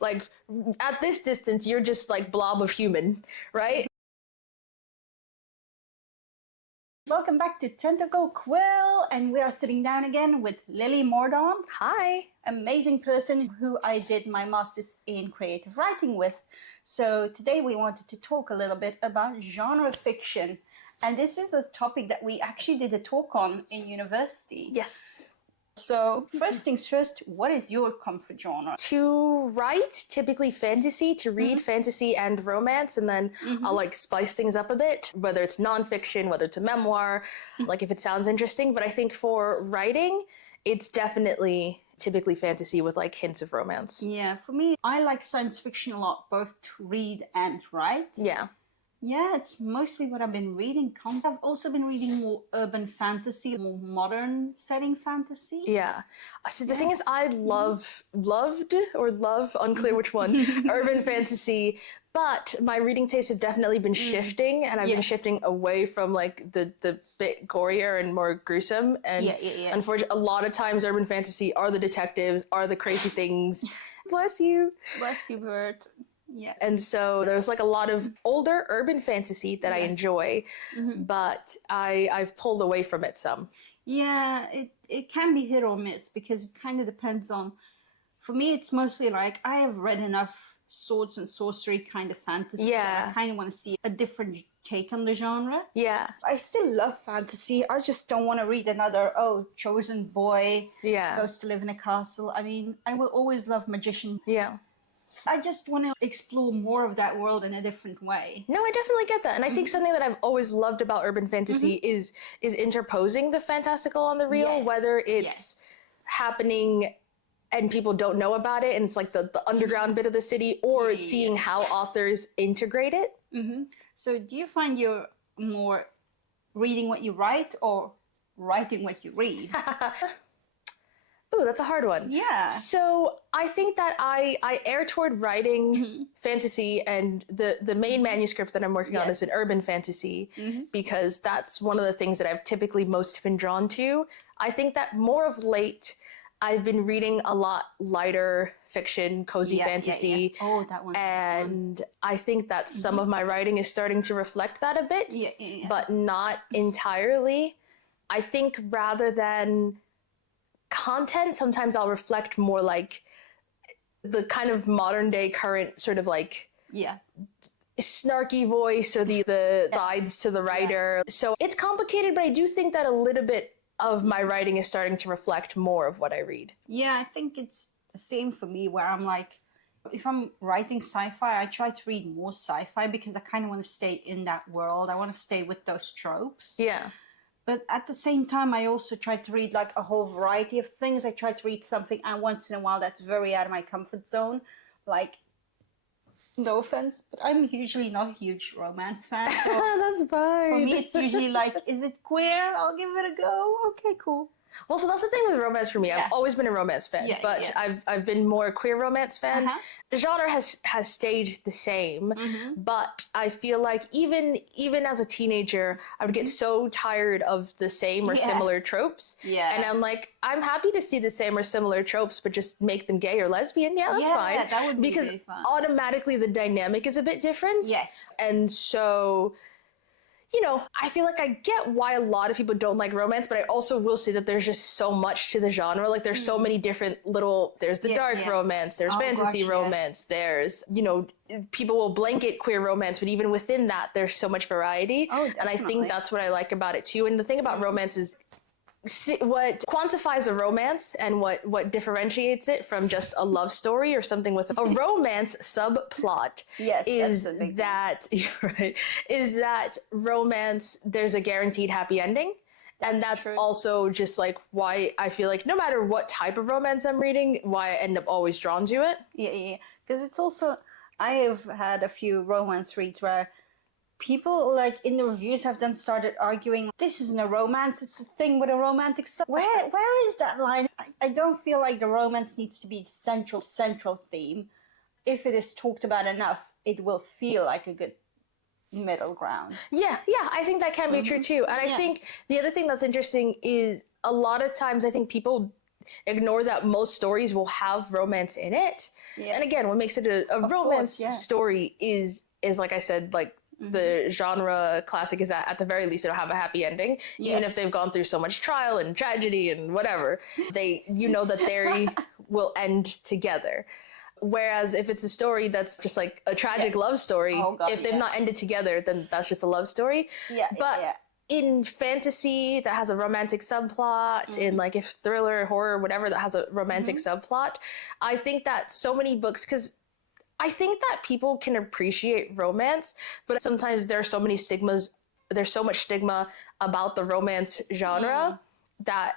Like, at this distance, you're just like blob of human, right? Welcome back to Tentacle Quill, and we are sitting down again with Lily Mordaunt. Hi. Amazing person who I did my master's in creative writing with. So today we wanted to talk a little bit about genre fiction. And this is a topic that we actually did a talk on in university. Yes. So first things first, what is your comfort genre? To write, typically fantasy, to read fantasy and romance, and then I'll like spice things up a bit, whether it's nonfiction, whether it's a memoir, like if it sounds interesting. But I think for writing, it's definitely typically fantasy with like hints of romance. Yeah, for me, I like science fiction a lot, both to read and write. Yeah. Yeah, it's mostly what I've been reading. I've also been reading more urban fantasy, more modern setting fantasy. Yeah. So the thing is, I loved, unclear which one, urban fantasy, but my reading tastes have definitely been shifting, and I've been shifting away from like the bit gorier and more gruesome. And unfortunately, a lot of times urban fantasy are the detectives, are the crazy things. Bless you. Bless you, Bert. Yeah. And so there's like a lot of older urban fantasy that I enjoy, but I've pulled away from it some. Yeah, it can be hit or miss because it kind of depends on, for me, it's mostly like I have read enough swords and sorcery kind of fantasy. Yeah. I kind of want to see a different take on the genre. Yeah. I still love fantasy. I just don't want to read another, chosen boy goes to live in a castle. I mean, I will always love magician. Yeah. I just want to explore more of that world in a different way. No, I definitely get that. And I think something that I've always loved about urban fantasy is interposing the fantastical on the real, whether it's happening and people don't know about it and it's like the underground bit of the city, or seeing how authors integrate it. So do you find you're more reading what you write or writing what you read? Ooh, that's a hard one. Yeah. So I think that I err toward writing fantasy, and the main manuscript that I'm working on is an urban fantasy, because that's one of the things that I've typically most been drawn to. I think that more of late, I've been reading a lot lighter fiction, cozy fantasy. Oh, that one. And I think that some of my writing is starting to reflect that a bit, but not entirely. I think rather than content, sometimes I'll reflect more like the kind of modern day current sort of like snarky voice, or the sides to the writer. So it's complicated, but I do think that a little bit of my writing is starting to reflect more of what I read. Yeah, I think it's the same for me, where I'm like, if I'm writing sci-fi, I try to read more sci-fi because I kind of want to stay in that world. I want to stay with those tropes. Yeah. But at the same time, I also try to read like a whole variety of things. I try to read something once in a while that's very out of my comfort zone. Like, no offense, but I'm usually not a huge romance fan. So that's fine. for me, it's usually like, is it queer? I'll give it a go. Okay, cool. Well, so that's the thing with romance for me. I've always been a romance fan, but I've been more a queer romance fan. The genre has stayed the same, but I feel like even as a teenager, I would get so tired of the same or similar tropes. Yeah. And I'm like, I'm happy to see the same or similar tropes, but just make them gay or lesbian. Yeah, that's fine. That would be because really fun. Automatically the dynamic is a bit different. Yes. And so, you know, I feel like I get why a lot of people don't like romance, but I also will say that there's just so much to the genre. Like, there's so many different there's the dark romance, there's fantasy romance, there's, you know, people will blanket queer romance, but even within that, there's so much variety. And I think that's what I like about it too. And the thing about romance is, what quantifies a romance and what differentiates it from just a love story or something with a romance subplot is that romance, there's a guaranteed happy ending. And that's also just like why I feel like no matter what type of romance I'm reading, why I end up always drawn to it. Yeah. Because it's also, I have had a few romance reads where people, like, in the reviews have then started arguing, this isn't a romance, it's a thing with a romantic sub. Where is that line? I don't feel like the romance needs to be the central theme. If it is talked about enough, it will feel like a good middle ground. Yeah, I think that can be true too. And I think the other thing that's interesting is a lot of times I think people ignore that most stories will have romance in it. Yeah. And again, what makes it a romance story is like I said, like the genre classic is that at the very least it'll have a happy ending, even if they've gone through so much trial and tragedy and whatever. You know that they will end together. Whereas if it's a story that's just like a tragic love story, if they've not ended together, then that's just a love story. But in fantasy that has a romantic subplot, in like if thriller, horror, whatever that has a romantic subplot, I think that so many books, because I think that people can appreciate romance, but sometimes there's so much stigma about the romance genre that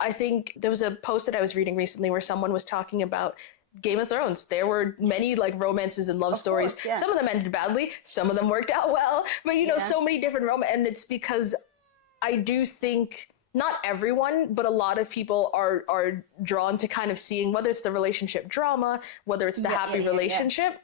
I think there was a post that I was reading recently where someone was talking about Game of Thrones. There were many like romances and love stories. Some of them ended badly, some of them worked out well, but you know, so many different romance, and it's because I do think not everyone, but a lot of people are drawn to kind of seeing whether it's the relationship drama, whether it's the happy relationship.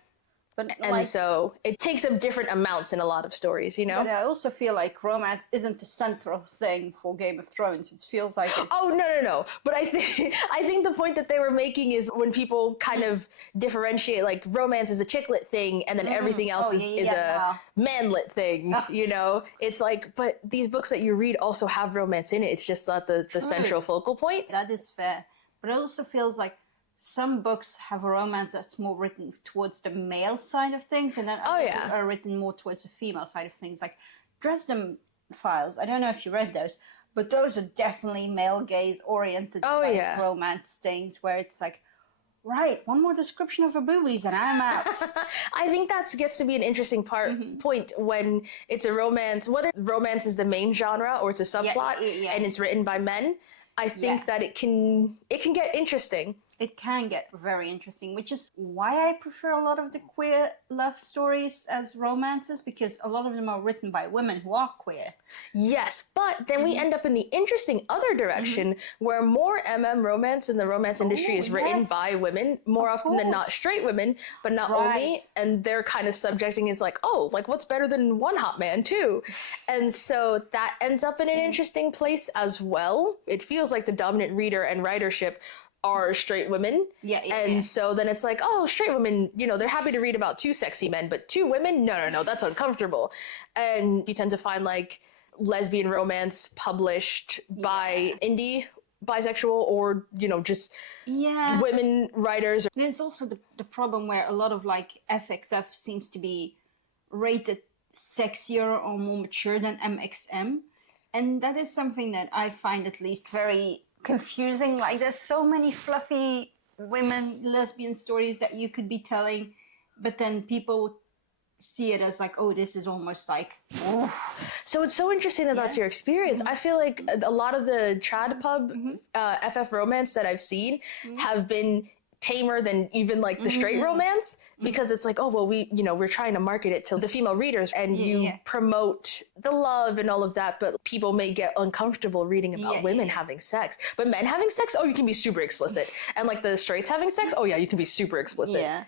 But and so it takes up different amounts in a lot of stories, you know? But I also feel like romance isn't the central thing for Game of Thrones. It feels like it's... Oh, no. But I think the point that they were making is when people kind of differentiate, like romance is a chick lit thing and then everything else is a man lit thing, you know? It's like, but these books that you read also have romance in it. It's just not the central focal point. That is fair. But it also feels like some books have a romance that's more written towards the male side of things, and then others are written more towards the female side of things. Like Dresden Files, I don't know if you read those, but those are definitely male gaze oriented romance things where it's like, right, one more description of her boobies and I'm out. I think that gets to be an interesting point when it's a romance, whether romance is the main genre or it's a subplot and it's written by men. I think that it can get interesting. It can get very interesting, which is why I prefer a lot of the queer love stories as romances, because a lot of them are written by women who are queer. Yes, but then we end up in the interesting other direction where more romance in the romance industry is written by women more often than not, straight women, but not only, and they're kind of subjecting is like, oh, like what's better than one hot man too? And so that ends up in an interesting place as well. It feels like the dominant reader and writership are straight women. So then it's like, oh, straight women, you know, they're happy to read about two sexy men, but two women? No, that's uncomfortable. And you tend to find like lesbian romance published by indie bisexual or, you know, just women writers. And it's also the problem where a lot of like FXF seems to be rated sexier or more mature than MXM. And that is something that I find at least very confusing. Like there's so many fluffy women lesbian stories that you could be telling, but then people see it as like, oh, this is almost like, oh. So it's so interesting that that's your experience. I feel like a lot of the trad pub FF romance that I've seen have been tamer than even like the straight romance, because it's like, oh, well, we're trying to market it to the female readers and you promote the love and all of that, but people may get uncomfortable reading about women having sex. But men having sex, oh, you can be super explicit. And like the straights having sex, oh yeah, you can be super explicit. Yeah.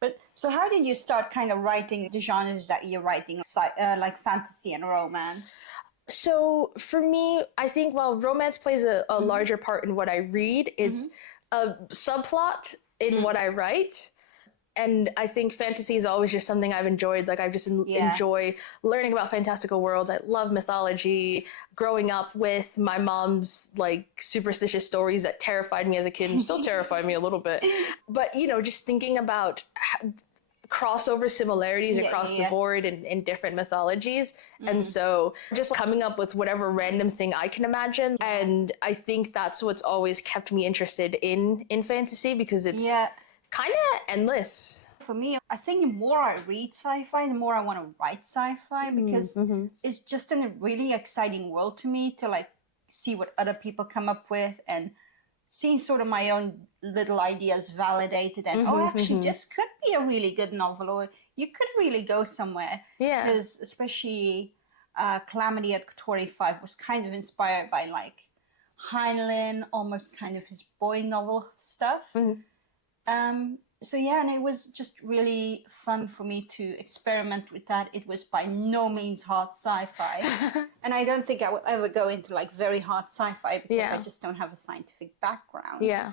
But so how did you start kind of writing the genres that you're writing, like fantasy and romance? So for me, I think while romance plays a larger part in what I read, it's a subplot in what I write. And I think fantasy is always just something I've enjoyed. Like I just enjoy learning about fantastical worlds. I love mythology. Growing up with my mom's like superstitious stories that terrified me as a kid and still terrify me a little bit. But, you know, just thinking about crossover similarities across the board in different mythologies. And so just coming up with whatever random thing I can imagine. And I think that's what's always kept me interested in fantasy, because it's kind of endless. For me, I think the more I read sci-fi, the more I want to write sci-fi, because it's just a really exciting world to me to like see what other people come up with and seeing sort of my own little ideas validated and actually this could be a really good novel, or you could really go somewhere. Because especially Calamity at Kotori 5 was kind of inspired by like Heinlein, almost kind of his boy novel stuff. So yeah, and it was just really fun for me to experiment with that. It was by no means hard sci-fi. And I don't think I will ever go into like very hard sci-fi because I just don't have a scientific background. Yeah.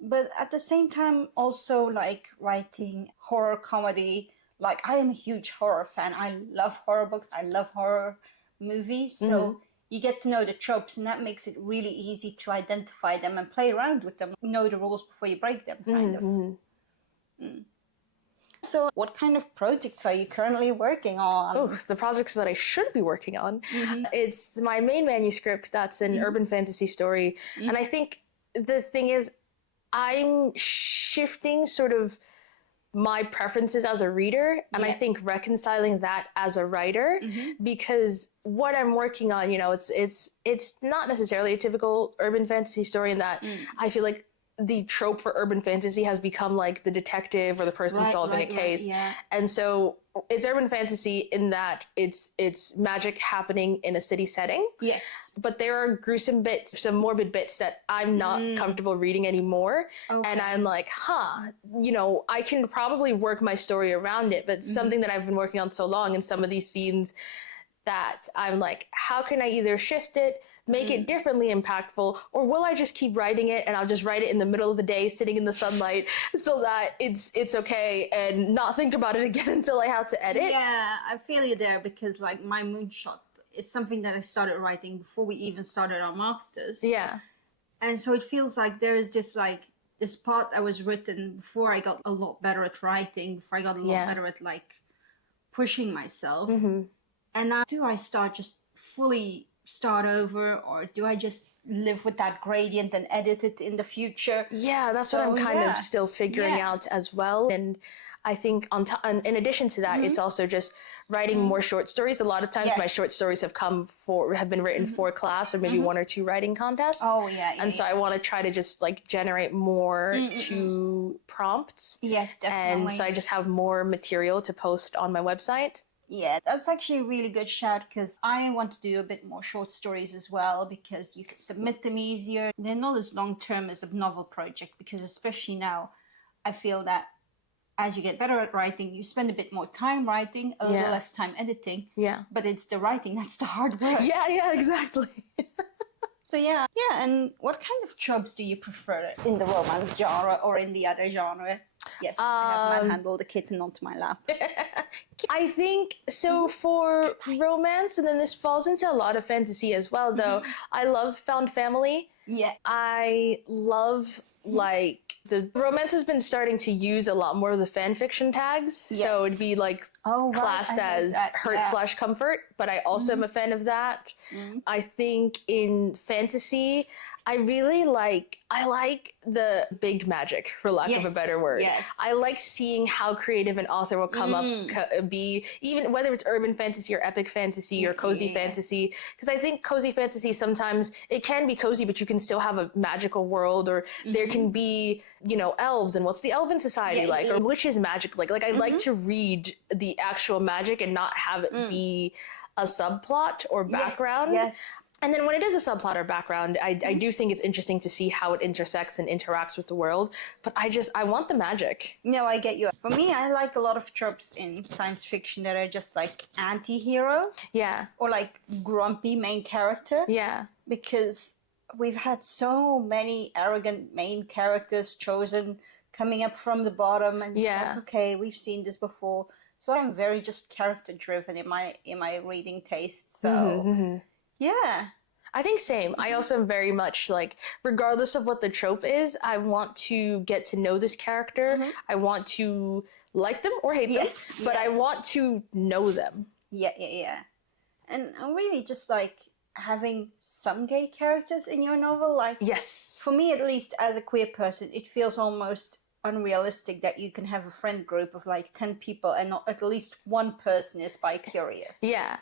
But at the same time, also like writing horror comedy. Like I am a huge horror fan. I love horror books. I love horror movies. So you get to know the tropes, and that makes it really easy to identify them and play around with them. Know the rules before you break them, kind of. So what kind of projects are you currently working on? Oh, the projects that I should be working on. It's my main manuscript that's an urban fantasy story. And I think the thing is, I'm shifting sort of my preferences as a reader, and I think reconciling that as a writer, because what I'm working on, you know, it's not necessarily a typical urban fantasy story in that I feel like the trope for urban fantasy has become like the detective or the person solving a case. And so it's urban fantasy in that it's magic happening in a city setting. Yes. But there are gruesome bits, some morbid bits that I'm not comfortable reading anymore. And I'm like, you know, I can probably work my story around it, but something that I've been working on so long in some of these scenes that I'm like, how can I either shift it, make it differently impactful, or will I just keep writing it and I'll just write it in the middle of the day sitting in the sunlight so that it's okay and not think about it again until I have to edit? Yeah, I feel you there, because like my moonshot is something that I started writing before we even started our masters. Yeah. And so it feels like there is this like this part that was written before I got a lot better at writing, before I got a lot better at like pushing myself. And now do I start just fully start over, or do I just live with that gradient and edit it in the future? Yeah, that's what I'm kind of still figuring out as well. And I think in addition to that, it's also just writing more short stories. A lot of times my short stories have been written for class or maybe one or two writing contests. And so I want to try to just like generate more to prompts. Yes, definitely. And so I just have more material to post on my website. Yeah, that's actually a really good shout, because I want to do a bit more short stories as well, because you can submit them easier. They're not as long-term as a novel project, because especially now, I feel that as you get better at writing, you spend a bit more time writing, a little less time editing. Yeah. But it's the writing that's the hard work. Yeah, exactly. So yeah, and what kind of tropes do you prefer in the romance genre or in the other genre? Yes, I have manhandled a kitten onto my lap. I think so for romance, and then this falls into a lot of fantasy as well, though. I love found family. Yeah. I love like the romance has been starting to use a lot more of the fan fiction tags. So it'd be like classed as hurt/comfort, but I also am a fan of that. I think in fantasy, I like the big magic, for lack of a better word. I like seeing how creative an author will come up, be, even whether it's urban fantasy or epic fantasy or cozy fantasy. Because I think cozy fantasy, sometimes it can be cozy, but you can still have a magical world, or there can be, you know, elves, and what's the elven society like, or which is magic like. Like I like to read the actual magic and not have it be a subplot or background. And then when it is a subplot or background, I do think it's interesting to see how it intersects and interacts with the world. But I want the magic. No, I get you. For me, I like a lot of tropes in science fiction that are just like anti-hero. Yeah. Or like grumpy main character. Yeah. Because we've had so many arrogant main characters chosen coming up from the bottom. And it's like, okay, we've seen this before. So I'm very just character driven in my reading taste. So... Yeah. I think same. I also am very much like, regardless of what the trope is, I want to get to know this character. I want to like them or hate them, but I want to know them. Yeah. And really just like having some gay characters in your novel. Like, for me, at least as a queer person, it feels almost unrealistic that you can have a friend group of like 10 people and not at least one person is bi-curious. Yeah.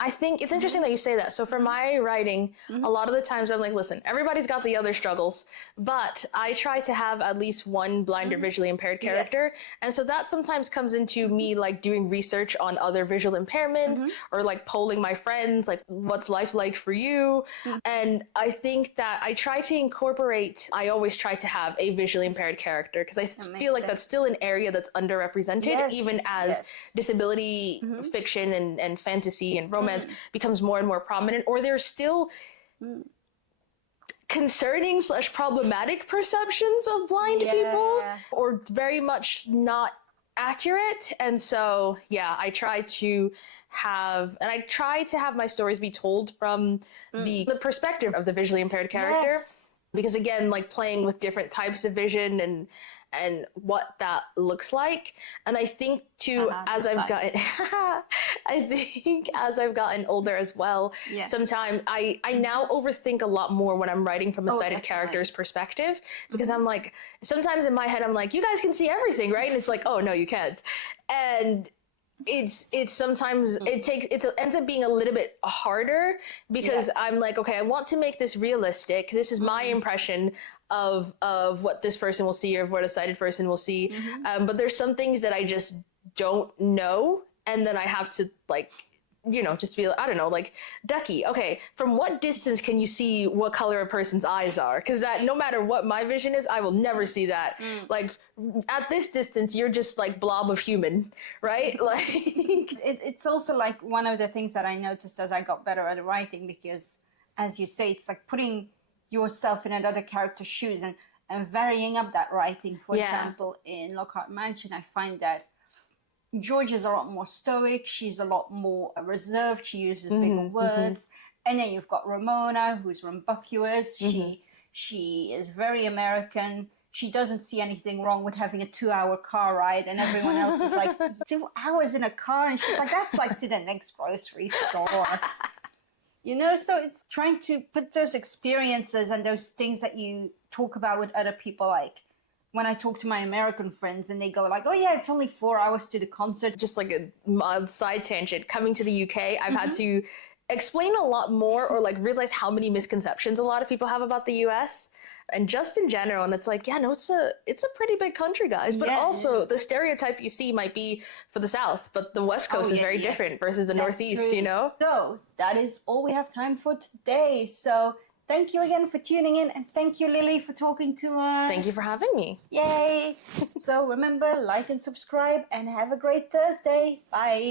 I think it's interesting that you say that. So for my writing, a lot of the times I'm like, listen, everybody's got the other struggles, but I try to have at least one blind or visually impaired character. Yes. And so that sometimes comes into me like doing research on other visual impairments or like polling my friends, like what's life like for you? And I think that I try to incorporate, I always try to have a visually impaired character because I feel like that's still an area that's underrepresented, even as disability fiction and fantasy and romance becomes more and more prominent, or there's still concerning / problematic perceptions of blind people, or very much not accurate. And so I try to have my stories be told from the perspective of the visually impaired character, because again, like playing with different types of vision and what that looks like. And I think too, as I've gotten older as well, sometimes I now overthink a lot more when I'm writing from a sighted character's perspective, because I'm like, sometimes in my head, I'm like, you guys can see everything, right? And it's like, oh no, you can't. And it's sometimes it ends up being a little bit harder, because I'm like, okay, I want to make this realistic. This is my impression of what this person will see or what a sighted person will see. But there's some things that I just don't know, and then I have to like, just be, I don't know, like Ducky. Okay, from what distance can you see what color a person's eyes are? Because that, no matter what my vision is, I will never see that. Like at this distance, you're just like blob of human, right? Like it's also like one of the things that I noticed as I got better at writing, because as you say, it's like putting yourself in another character's shoes and varying up that writing. For example, in Lockhart Mansion, I find that George is a lot more stoic. She's a lot more reserved. She uses bigger words. And then you've got Ramona, who's rambunctious. She is very American. She doesn't see anything wrong with having a 2-hour car ride, and everyone else is like, 2 hours in a car, and she's like, that's like to the next grocery store. So it's trying to put those experiences and those things that you talk about with other people, like when I talk to my American friends and they go like, oh yeah, it's only 4 hours to the concert. Just like a mild side tangent, coming to the UK, I've had to explain a lot more, or like realize how many misconceptions a lot of people have about the US and just in general. And it's like, it's a pretty big country, guys. But also the stereotype you see might be for the South, but the West Coast is very different versus the Northeast, So that is all we have time for today. So thank you again for tuning in, and thank you, Lily, for talking to us. Thank you for having me. Yay! So remember, like and subscribe, and have a great Thursday. Bye.